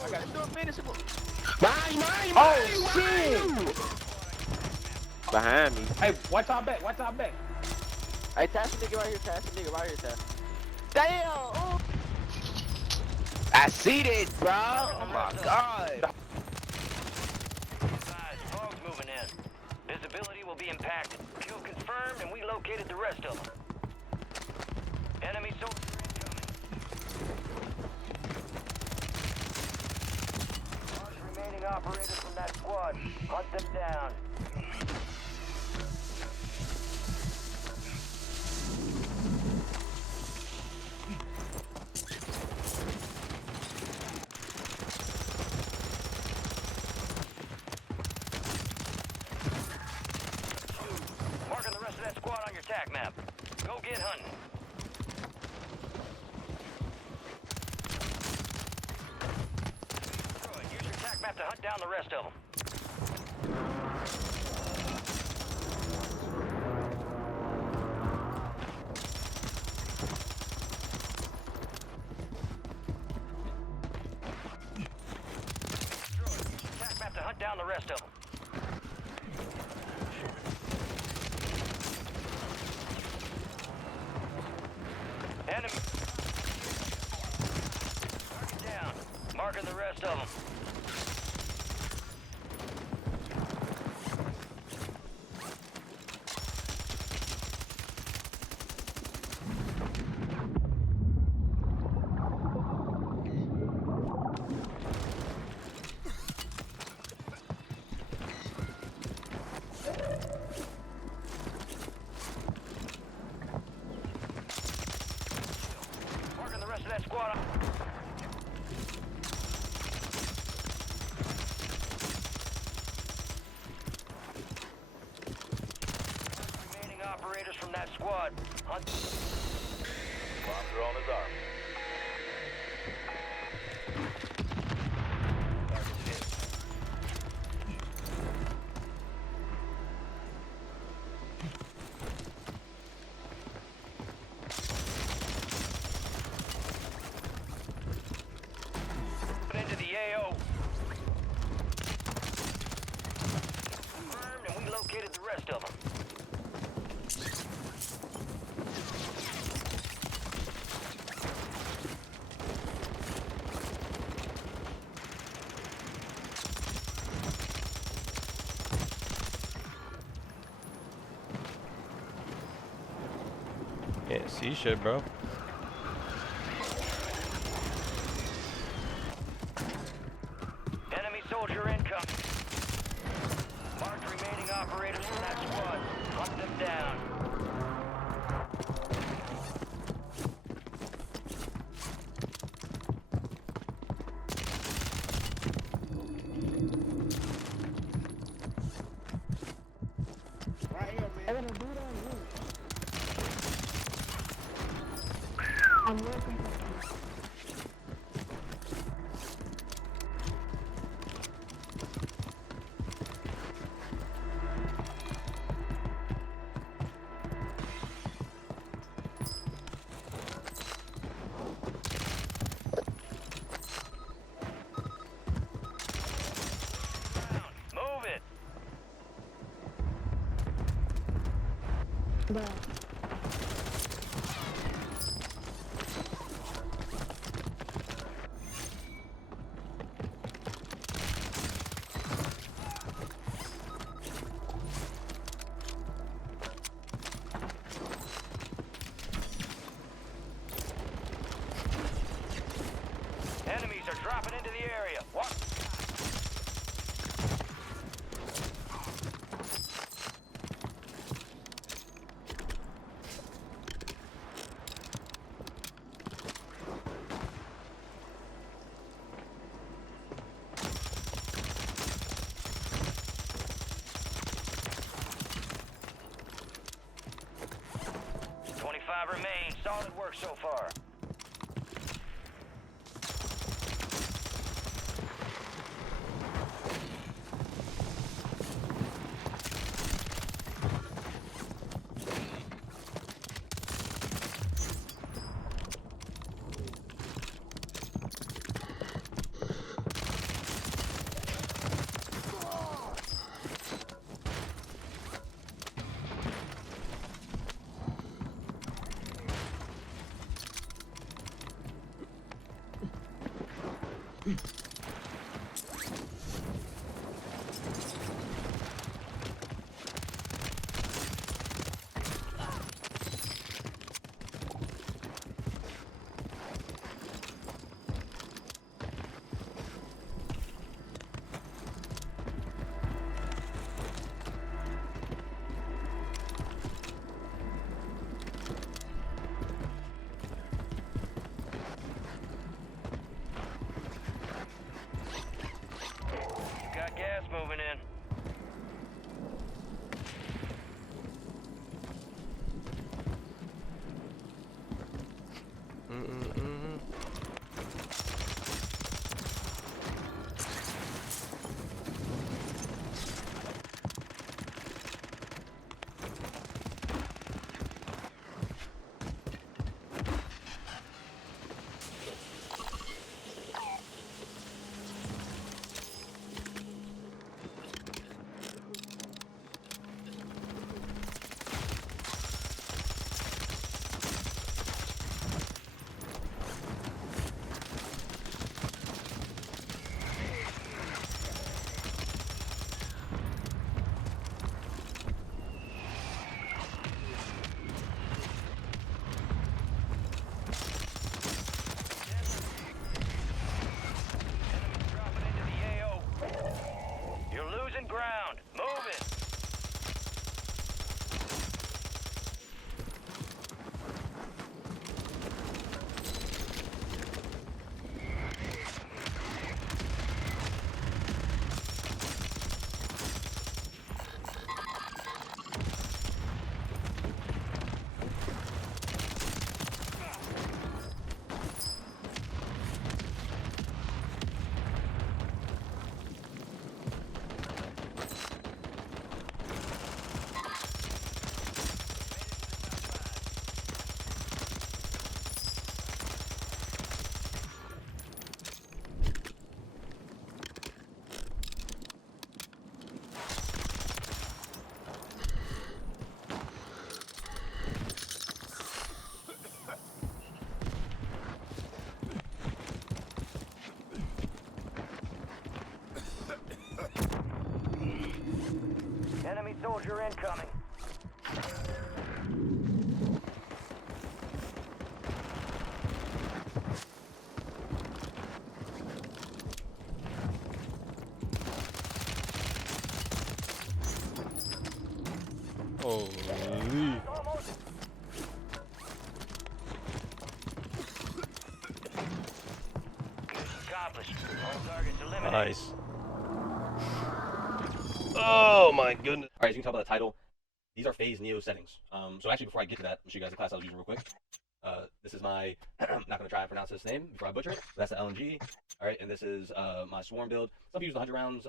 Let's do invincible. Mine. Oh shit! Behind me. Hey, watch our back. Hey, task a nigga right here, task a nigga right here, task. Damn! Oh. I see this, bro. Oh my god. Fog's moving in. Visibility will be impacted. Kill confirmed, and we located the rest of them. Enemy soldier incoming. Large remaining operators from that squad. Hunt them down. Marking the rest of that squad on your TAC map. Go get hunting. Use your TAC map to hunt down the rest of them. Use your TAC map to hunt down the rest of them. Enemy. Target down. Marking the rest of them. Marking the rest of that squad. Remaining operators from that squad. Hunt. Bomb drone is armed. Target hit. Into the AO. Confirmed, and we located the rest of them. Yeah, see shit, bro. Enemy soldier incoming. Marked remaining operators from that squad. Hunt them down. Right here, man. I wanna do that. I'm working. Move it. Bro. Enemies are dropping into the area. What? Remain. Solid work so far. Got gas moving in. Dropping into the AO. You're losing ground. Move it. Enemy soldier incoming. Holy. Accomplished. All targets eliminated. Nice. Oh my goodness. Alright, as you can tell by the title, these are Phase Neo settings. So actually before I get to that, I'll show you guys the class I was using real quick. This is my, I'm not going to try and pronounce this name before I butcher it. That's the LMG. Alright, and this is my Swarm build. Some people use the 100 rounds.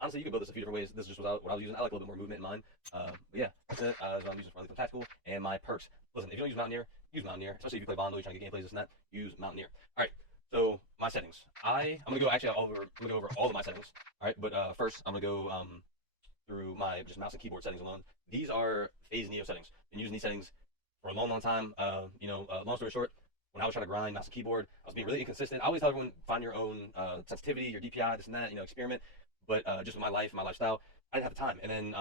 Honestly, you can build this a few different ways. This is just what I was using. I like a little bit more movement in mine. But yeah, that's it. So I'm using for from tactical. And my perks. Listen, if you don't use Mountaineer, use Mountaineer. Especially if you play Bondo, you're trying to get gameplays, this and that. Use Mountaineer. Alright, so my settings. I'm gonna go over all of my settings. Alright, but first I'm gonna go through my just mouse and keyboard settings alone. These are Phase Neo settings. Been using these settings for a long time. Long story short, when I was trying to grind mouse and keyboard, I was being really inconsistent. I always tell everyone, find your own sensitivity, your DPI, this and that, experiment. But just with my life, my lifestyle, I didn't have the time. And then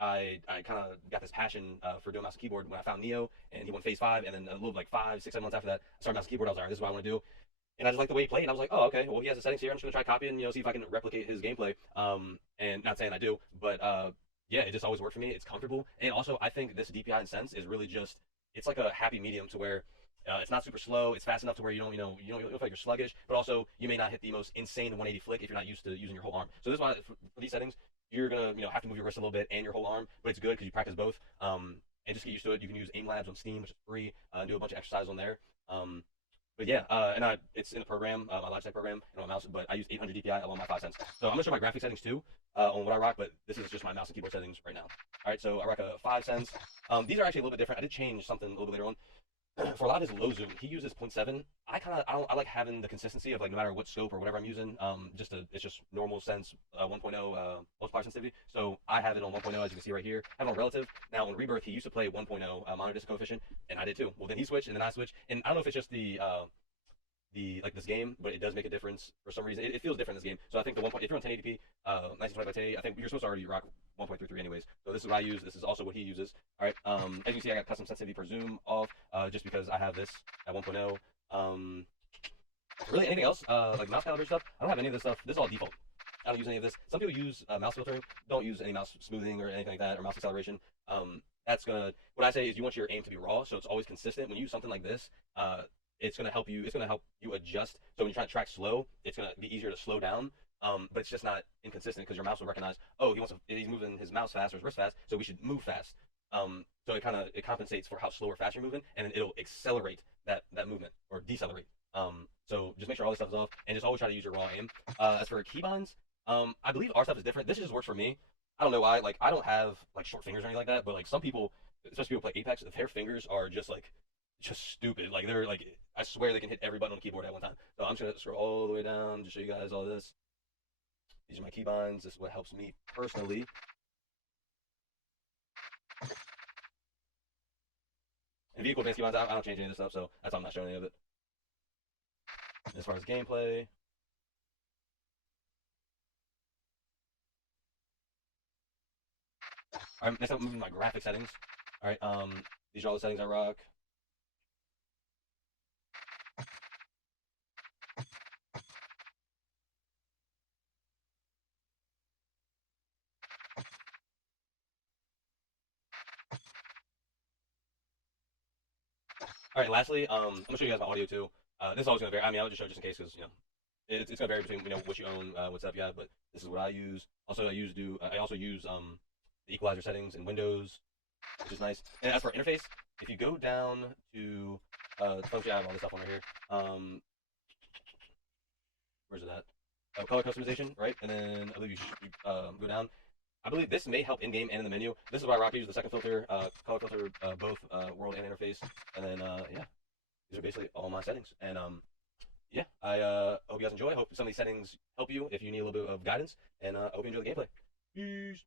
I kind of got this passion for doing mouse and keyboard when I found Neo, and he won Phase 5, and then a little like 5, 6, 7 months after that, I started mouse and keyboard. I was like, all right, this is what I want to do. And I just like the way he played, and I was like, oh, okay, well, he has the settings here. I'm just going to try copying, see if I can replicate his gameplay. And not saying I do, but yeah, it just always worked for me. It's comfortable. And also, I think this DPI and Sens is really just, it's like a happy medium to where it's not super slow. It's fast enough to where you don't feel like you're sluggish, but also you may not hit the most insane 180 flick if you're not used to using your whole arm. So this is why, for these settings, you're going to have to move your wrist a little bit and your whole arm, but it's good because you practice both. And just get used to it. You can use aimlabs on Steam, which is free, and do a bunch of exercises on there. But yeah, it's in the program, my Logitech program, and my mouse, but I use 800 DPI along my 5 cents. So I'm going to show my graphic settings too on what I rock, but this is just my mouse and keyboard settings right now. All right, so I rock a 5 cents. These are actually a little bit different. I did change something a little bit later on. For a lot of his low zoom, he uses 0.7. I like having the consistency of like no matter what scope or whatever I'm using, it's just normal Sens 1.0 multiplier sensitivity. So I have it on 1.0 as you can see right here. I have it on relative. Now on rebirth, he used to play 1.0 monitor distance coefficient, and I did too. Well then he switched, and then I switched, and I don't know if it's just the this game, but it does make a difference for some reason. It feels different in this game. So I think the 1. If you're on 1080p, 1920 by 1080, I think you're supposed to already rock 1.33 anyways. So this is what I use. This is also what he uses. All right. As you can see, I got custom sensitivity for zoom off, just because I have this at 1.0. Really, anything else? Like mouse caliber stuff, I don't have any of this stuff. This is all default. I don't use any of this. Some people use mouse filtering. Don't use any mouse smoothing or anything like that, or mouse acceleration. That's gonna. What I say is you want your aim to be raw, so it's always consistent. When you use something like this, it's gonna help you. It's gonna help you adjust. So when you're trying to track slow, it's gonna be easier to slow down. But it's just not inconsistent because your mouse will recognize, oh, he's moving his mouse fast or his wrist fast, so we should move fast. So it compensates for how slow or fast you're moving, and then it'll accelerate that movement or decelerate. So just make sure all this stuff is off, and just always try to use your raw aim. As for keybinds, I believe our stuff is different. This just works for me. I don't know why. Like, I don't have like short fingers or anything like that, but like some people, especially people who play Apex, their fingers are just stupid. Like they're like, I swear they can hit every button on the keyboard at one time. So I'm just gonna scroll all the way down to show you guys all this. These are my keybinds. This is what helps me personally. And vehicle advanced keybinds, I don't change any of this stuff, so that's why I'm not showing any of it. As far as gameplay, all right, next up, moving to my graphic settings. All right, these are all the settings I rock. All right, lastly, I'm gonna show you guys my audio too. This is always gonna vary. I mean, I'll just show it just in case because it's gonna vary between what you own, what setup you have. But this is what I use. Also, I also use the equalizer settings in Windows, which is nice. And as for interface, if you go down to function, I have all this stuff on right here. Where's it at? Color customization, right? And then I believe you go down. I believe this may help in-game and in the menu. This is why I rock use the second filter, color filter, both world and interface. And then, yeah, these are basically all my settings. And, yeah, I hope you guys enjoy. I hope some of these settings help you if you need a little bit of guidance. And I hope you enjoy the gameplay. Peace.